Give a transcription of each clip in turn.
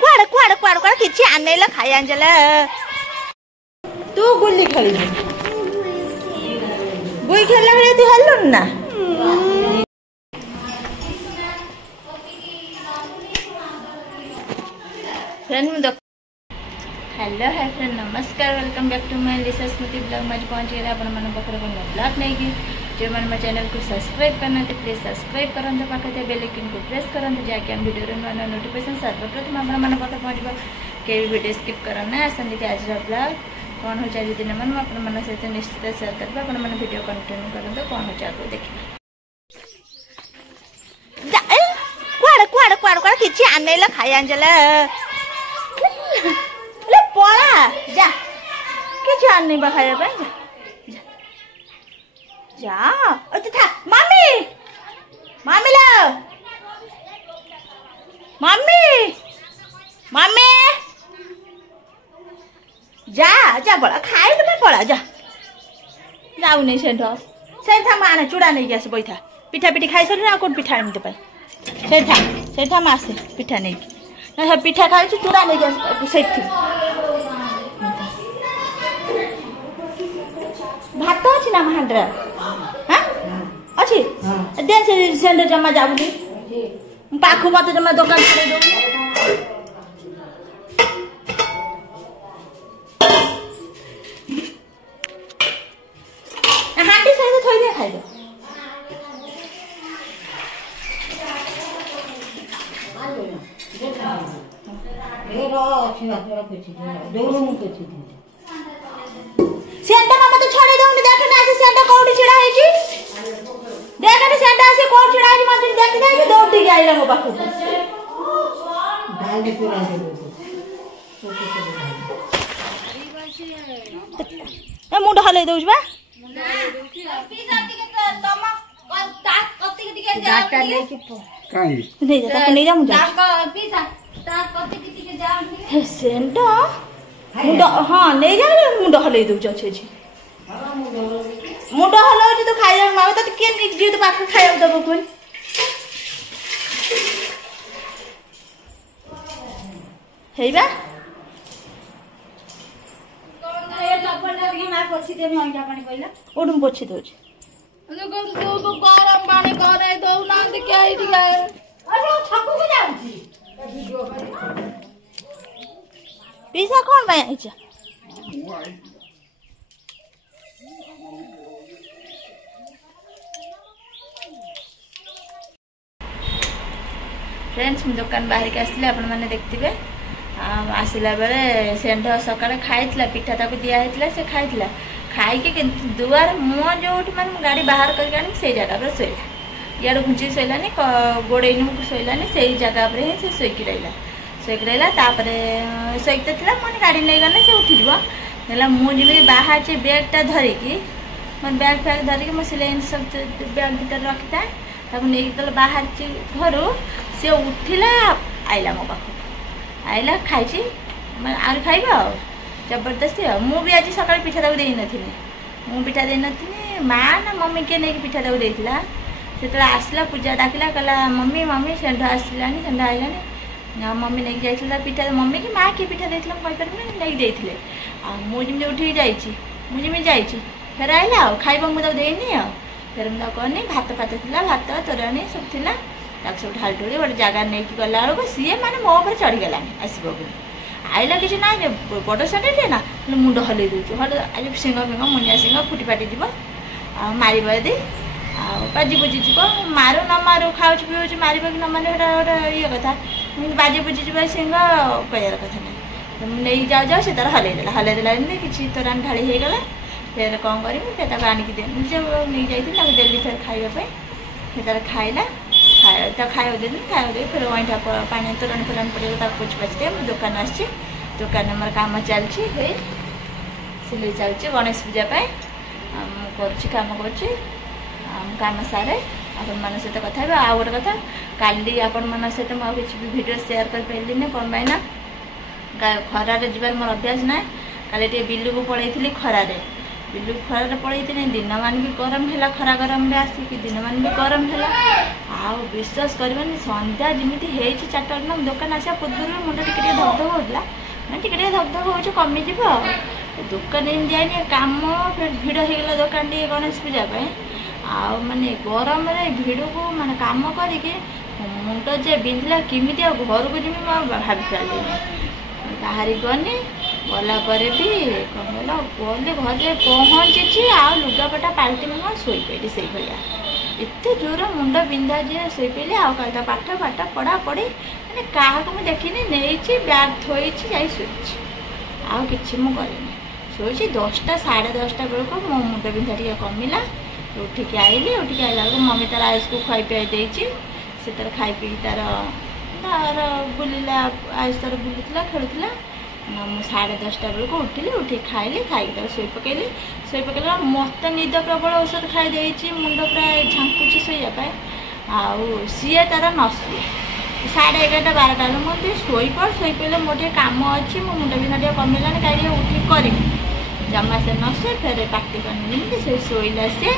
कुआड़े कुआड़े कुआड़े कुआड़े किसी आने खाई आंजला तू गुल्ली खेल गुई खेलला बेले तू हेलु ना फ्रेंड हेलो हाय फ्रेंड नमस्कार welcome back to my Lisa Smriti blog में पहुंच गए आपण मन बखरे को ब्लॉग नहीं की जो मन में चैनल को सब्सक्राइब करना तो प्लीज सब्सक्राइब करंत पाखते बेल आइकन को प्रेस करंत जाके हम वीडियो रे नया नोटिफिकेशन सर्वप्रथम आपण मन पाखे पहुंचबो के वीडियो स्किप करना आसंदी के आज ब्लॉग कौन हो आज दिन मन आपण मन सहित निश्चित शेयर करबा आपण मन वीडियो कंटिन्यू करंत कौन हो आगो देखिबा कुआड़े कुआड़े कुआड़े कुआड़े किछि आनेला खाई आंजला ले पळा जा किछि आनी बा खाया बा जा ओ था मम्मी मम्मी ला मम्मी मम्मी जा जा बड़ा खाई तो पळा जा जाऊ नहीं सेठा माने चूड़ा नहीं गया से बैठा पिठा पिठी खाई सर ना कोन पिठा आनी तो पाई सेठा मासे पिठा नहीं ना पिठा खाई चूड़ा नहीं गया सेठी भात अच्छी ना महाड्रा हाँ अच्छी दे से जमा जाऊनी पाखु मत जमा दुकान छाड़ी दो हांडी सहित थोड़ी दे खाई दो सेंटा मामा तो छाड़ी दउनी देख ना से सेंटा कोठी छिड़ा है जी देख ना सेंटा से कोठी छिड़ा है मत देख दे कि दौड़ी आइला मो पाखु डाल दे पूरा दे ए मुंड हले दउछ बा पिज्जा टिके तम कत्ती टिके डाटा ले कि काई नहीं जाता नहीं जा मुझे पिज्जा ता कत्ती टिके जा सेंटा मुंड हाँ नहीं जा मुंड हले दउछ छे जी मुंड हले तो खाइया मावे त के निक जी तो पाख खाइया दबो कोन हेबा कोन ए लपन लगी मार पोछि दे नइया पानी कइला ओडुम पोछि दोछ जो कोन तो गरम पानी करे दो ना से के आई दिया अरे छकु को जाउची वीडियो करे पिज्जा कौन भाई अच्छा फ्रेंड्स दुकान बाहर के आसले आपण माने देखथिबे आसिला बेले सेंध सकाळे खाइतला पिठा ताको दिया हेतला से खाइतला खाई के दुआर मो जोठी माने गाड़ी बाहर कर गानी से जगह पर सोइला याडो घुंची सोइलानी गोडेनु सोइलानी से जगह पर से सोइकी रहला तापरे सोइते थिला मन गाड़ी ले गने से उठी जीवा नेला मु जिमे बाहर से बैग टा धरि की मन बैग फैग धरि के म सिलाइन सब बैग भीतर रखता तब नै तल बाहर से घरो से उठिला आइला मो पाखो आइला खाइची मन आर खाइबा जबरदस्ती मु भी आज सकाळ पिठा दाउ देई नथिनी मु पिठा देई नथिनी मां ना मम्मी के नै पिठा दाउ देइतला सेतला आसला पूजा डाकला कला मम्मी मम्मी सेंधा आसलानी सेंधा आइलानी मम्मी नहीं जाइला पिठा मम्मी की माँ की पिठा देथिला कहि पर नहीं देथिले आ मु जिमे उठी जाइची मु जिमे जाइची फेर आइला खाइबा मु दाउ देइनी फेर मु कहनी भात पात थिला भात तोरानी सब थिला ताक सब ढाल ढोली बड़ जगह नहीं की गला रो सीए माने मो ऊपर चढ़ गेलानी आसीबो बोली आइला किछ ना बड़ साटे ना मुंड हले दउछु हल आज सिंह बिंग मुनिया सिंह फुटी फाटी जीव आ मारिबा दे आ बाजी बुजी जीव मारो न मारो खाउछ पिउछ मारिबा कि न माने एटा ये कथा बाजी बुझी जीव सिंह कहर कथा नहीं जाओ जाओ से तार हले देला किसी तोरान ढाली हो गला फिर कौन करी फिर आनिक निजे नहीं जाती देली फिर खाइबा फिर खाइला खाइबा देनी खाइबा दे फिर वहीटा पानी तोरान फोरान पड़ेगा पोछ पाछ दे दुकान आसी दुकान आम कम चलती सिलाई चलती गणेश पूजा कम कम सारे आपण मन सहित कथा आ गोटे कथा काली आपण मन सहित मुझे किसी वीडियो शेयर कर पारि ना कौन पाई खरारे जीवार मोर अभ्यास ना काली बिलू को पलैली खरारे बिलु खरार पड़े दिन मान भी गरम है खरा गरम में आसिक दिन मान भी गरम है आ विश्वास करवानी सन्ध्या जमी है 4टा बेलू दुकान आसा पूर्व मुंड टे धकधक होता टे धकधक हो कमिज दुकान जाए कम फिर भिड़ होगला दुकान टे गणेश पूजा माने गरम भिड़ को माने कम करके मुंड जे बिंधला किमी घर को जमी भाभी पारे बाहरी गनी गला भी कौन गले घर पहुँची आ लुगापटा पाल्टी मुझे शोपी से भाया एत जोर मुंड बिंधा जे शोपी आ पाठ पाठ पढ़ा पढ़ी मैंने क्या मुझे देखनी नहीं बैग थोड़ी जा शोची आउ कि शोची 10टा 10:30 बेलू मो मुंड बिंधा टे कमिला उठिक आईली उठिक आइला बेलू मम्मी तार आयुष को खुआई पियाई देती से तार खाई पी तार बुलिला आयुष तार बुलूला खेलुला मुझे 10:30 बेलू उठिली उठिक खाइली खाई शोई पकड़ा मत निद प्रबल औषध खाई मुंड प्राय झांकुची शोवाई आउ सी तार न शुए 11:30 12टा मुझे शोपड़े मोटे कम अच्छी मो मुंड बिना टे कमिला कहीं उठिक कर जमा से न शुए फिर पार्टी कर से शोला से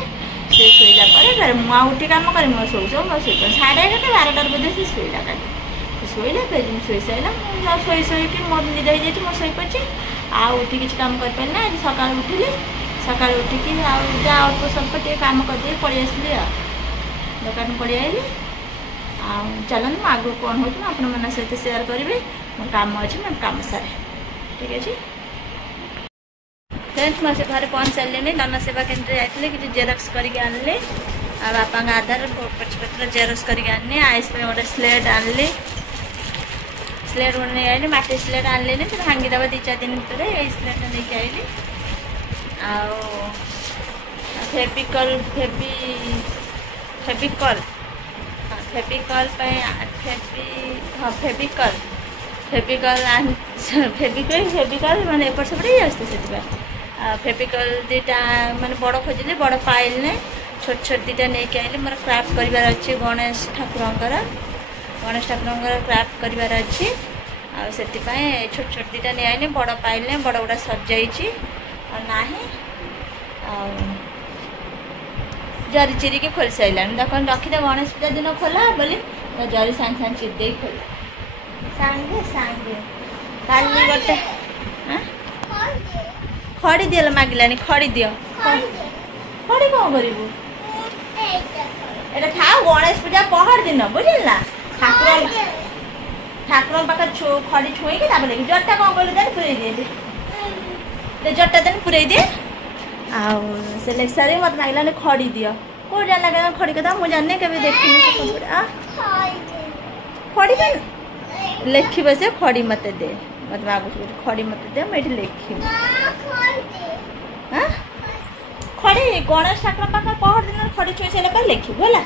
शोला फिर मुझे उठी कम कर शो शो मो शो 11:30 12टार बोधे से शोला कल शोला फिर शोई सारा शोईक मोर निद हो जाए मैं शोपी आउ उठी किसी कम कर पारे ना सका उठिली सका उठिक जा अल्प स्वल्प टे कम करदे पलि आसली दुकान पलि आईली चलते आगू कौन हो आपण मन सहित सेयार करी मोर कम अच्छे मैं कम सारे ठीक अच्छे फ्रेंड्स मैं से घर पहुँच सारे जन सेवा केन्द्र जाते कि जेरक्स करके आनली आ बापा आधार पत्र जेरक्स करके आनी आइस गोटे स्लेट आनली स्लेट गोटे नहीं आईली माटी स्लेट आनली फिर भांगीदेव 2-4 दिन भर ये स्लेट नहीं आईली फेविकल फेविकल फेविकल फेविकल माने एपट सेपट आसते से फेविकल 2टा माने बड़ खोजिली बड़ पाइल ने छोट छोट 2टा नहीं आइली मोर क्राफ्ट करार अच्छी गणेश ठाकुर क्राफ्ट करार अच्छी से छोट छोट 2टा नहीं आइली बड़ पाइल ने बड़ गुड़ा सजाई और ना जरी चिरी के खोल सारा देख रखीदे गणेश पूजा दिन खोला बोली जरी सांगे सांगे चिर दे खोल सांगे सांगे काली गोटे खड़ी दिए मागिलानी खड़ी दियो खड़ी कौन करू था गणेश पूजा पहर दिन बुझल ठाकुर पाखे खड़ी छुईकी जटा कौन कहलु देन पुरे दिए जटा देन पुरे दिए से लेख सारे मत मांगलानी खड़ी दियो कौ जाना खड़ी कथा मुझे जाने के देखी खड़ी पे लिखी से खड़ी मत दे मत मागु खड़ी मत दे मुझे लिखी खड़ी गणेश ठाकुर पाखे पहर दिन खड़ी छुई सारा पर लिखू है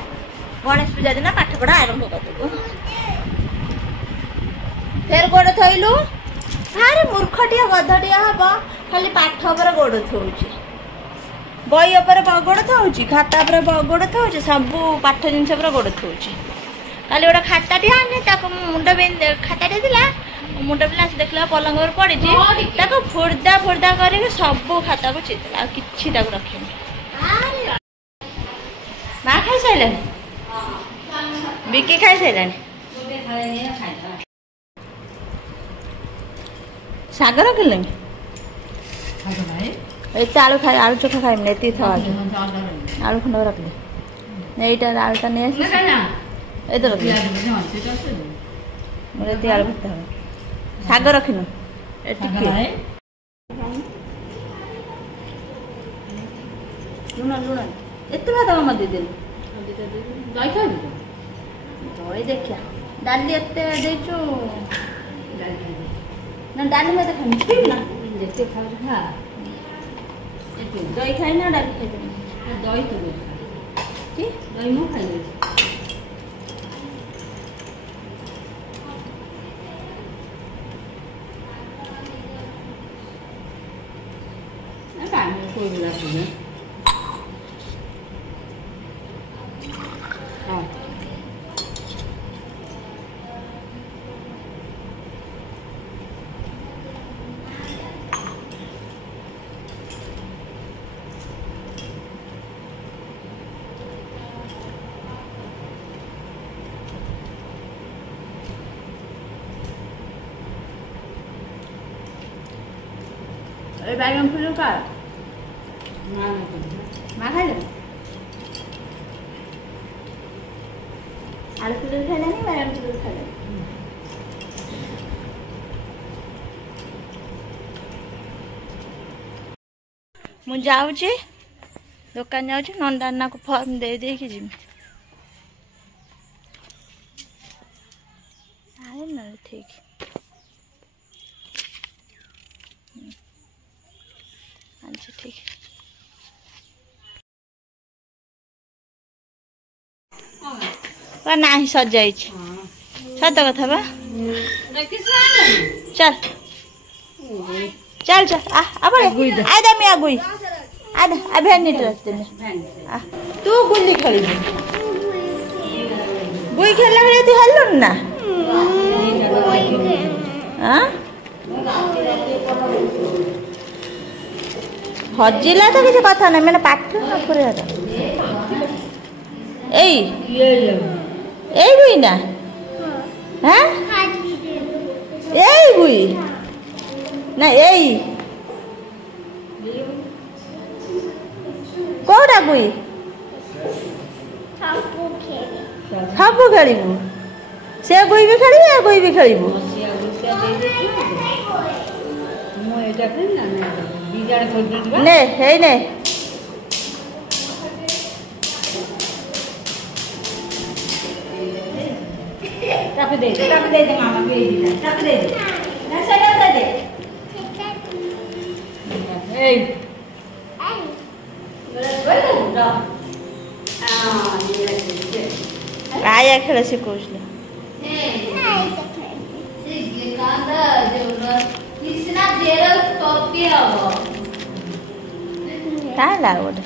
गणेश पूजा दिन पाठ पढ़ा आरंभ करदेबू फिर गोड़ थोलु भारी मूर्खटिया गधटिया हम खाली पाठ पर गोड़ थोची बही पर गोड़ थोची खाता पर गोड़ थोची सब पाठ जिनस पर गोड़ थोची काली गोटे खाताटी आनी मुंड खाताटे थी मुंड बिना देखला पलंग पर पड़ी फुर्दा फुर्दा करके सब खाता को चिता कि रखे माँ खाई सारे बिकी खाई सारे शाग रखिले एत आलू खाई आलू चोखा खाइम एति था आलू खंड रखले यहीटा आलूटा नहीं आस ये रखिले मोर आलू भत्ता शाग रखिनु लुण लुण एत भात मत देदेलु दही खाइबु दही देखिया डाली एत देचु ना डाली में खाई पीब ना जिते खाऊ खा दही खाई ना डाली खाई दही तो दही मु खाई कोई भी लाती है हाँ बैगन फूल का माँ खाई आलू फुल खाइलानी बैगन फुल खाइलानी मु जाऊँगी दुकान जाऊँगी नंदाना को फॉर्म दे दे कि जिमी आए ना ठीक अच्छा ठीक ना सजाई सत कथा बा चल चल चल आदे मैं आगुई आदे अभे नहीं रस्ते में तू गुल्ली खेल गुई खेलना खेले तू हेलु ना हजिला तो किसी कथा ना मैंने पाठ ए गुई ना हाँ ए गुई ना ए कौटा गुई सबू खेलू से गुई भी खेल गुई भी खेलू ने है ने दे मामा भी दे ना सेटा दे ए आया खेल शिकौले काला गोटे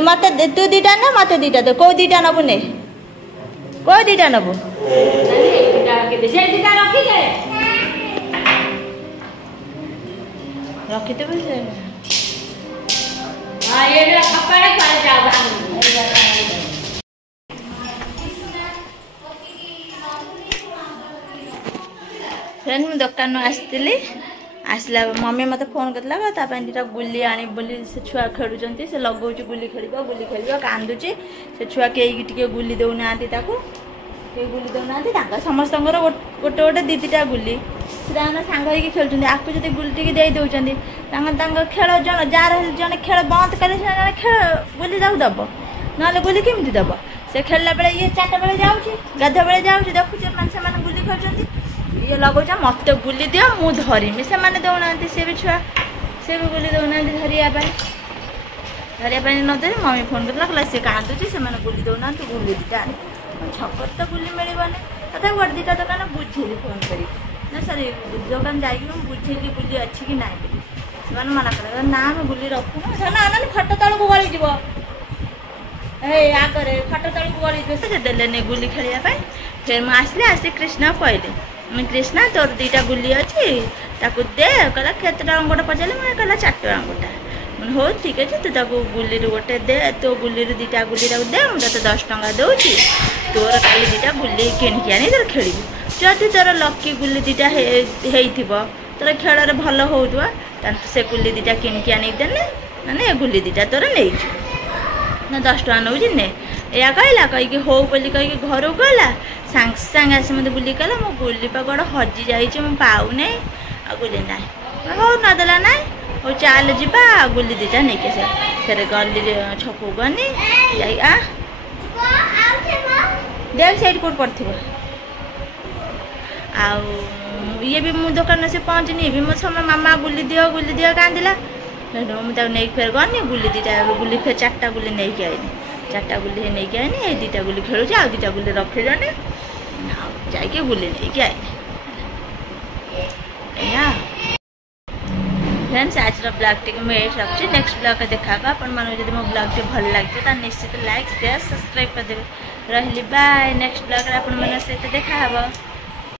मत तू दीटा ना मत दीटा दे कौ दीटा नबु ने कौ दीटा नबु रखी तो फ्रेंड मुझे दुकान आसती आसला मम्मी मत फोन करता दीटा गुली आनी बोली से छुआ खेलुं से लगौर गुली खेल कांदुची से छुआ कई गुली दौना गुली दौना समस्त गोटे गोटे दी दीटा गुली सांग हो खेल आपको जो गुली टी दे दौरान खेल जन जार जन खेल बंद कले खेल गुली दब ना गुली केमी दब से खेलला बेले ये 4टा बेले जाऊँगी गाधा बेले जाऊँगी देखुचे मैंने गुली खेल ये लगौचा मत गुली दियो मु धरमी से मैंने दौना सी भी छुआ सी भी गुली दौना धरिया नदे मम्मी फोन कर सी कांदुची से गुली दौना गुली दीटा छक तो गुली मिलने तथा गोटे दीटा दुकान बुझेली फोन करी ना सर दुकान जाइए बुझेली गुली अच्छी कि ना से मना कर ना आम गुली रखुन ना खट तल को गली आगे खट तल को गली देने गुली खेलने फिर मुझे आसली आसी कृष्णा कहली मैं कृष्णा तोर 2टा गुली अच्छी ताकू दे कहला केतटा अंगटा पचारे मैं कहला 4टा अंगटा मैं हो ठीक अच्छे तू ताकू गुली गोटे दे तो गुली 2टा गुली दे मुझे 10 टंका दूची तोर काली 2टा गुली किणिकी आनी तोर खेलू जदि तोर लकी गुली 2टा तोर खेल भल हो से गुली 2टा किणिकी आनी देने मैंने गुली 2टा तोर नहीं ना 10 टका नौ ने या कहला कहीकि हो बोली कहीकि घर को गला सांग सांग आस मत गुली कहला मो गुली पकड़ हजि जाइए मुझे पाऊना आ गुली ना हो नदेला ना हो चाल जा गुली 2टा नहीं के फिर गली छकू गनी देख से कौट पड़ो ये भी मु दुकान से पहुँचनी भी मो समय मामा गुली दियो कांदिला मुझे नहीं फिर गनी गुली 2टा गुली फिर 4टा गुली नहीं आईनी 4टा गुली नहीं आईनी ये 2टा गुली खेलुचे आ 2टा गुली रखिले जाके गुली नहीं आईनी फ्रेंड्स आज ब्लॉग टी मुझे रखुच्छी नेक्स्ट ब्लॉग देखा अपन मानक जब मो ब्लॉग टी भल लगे तो निश्चित लाइक शेयर सब्सक्राइब करदे रही बाय नेक्स्ट ब्लॉग अपन सहित देखा।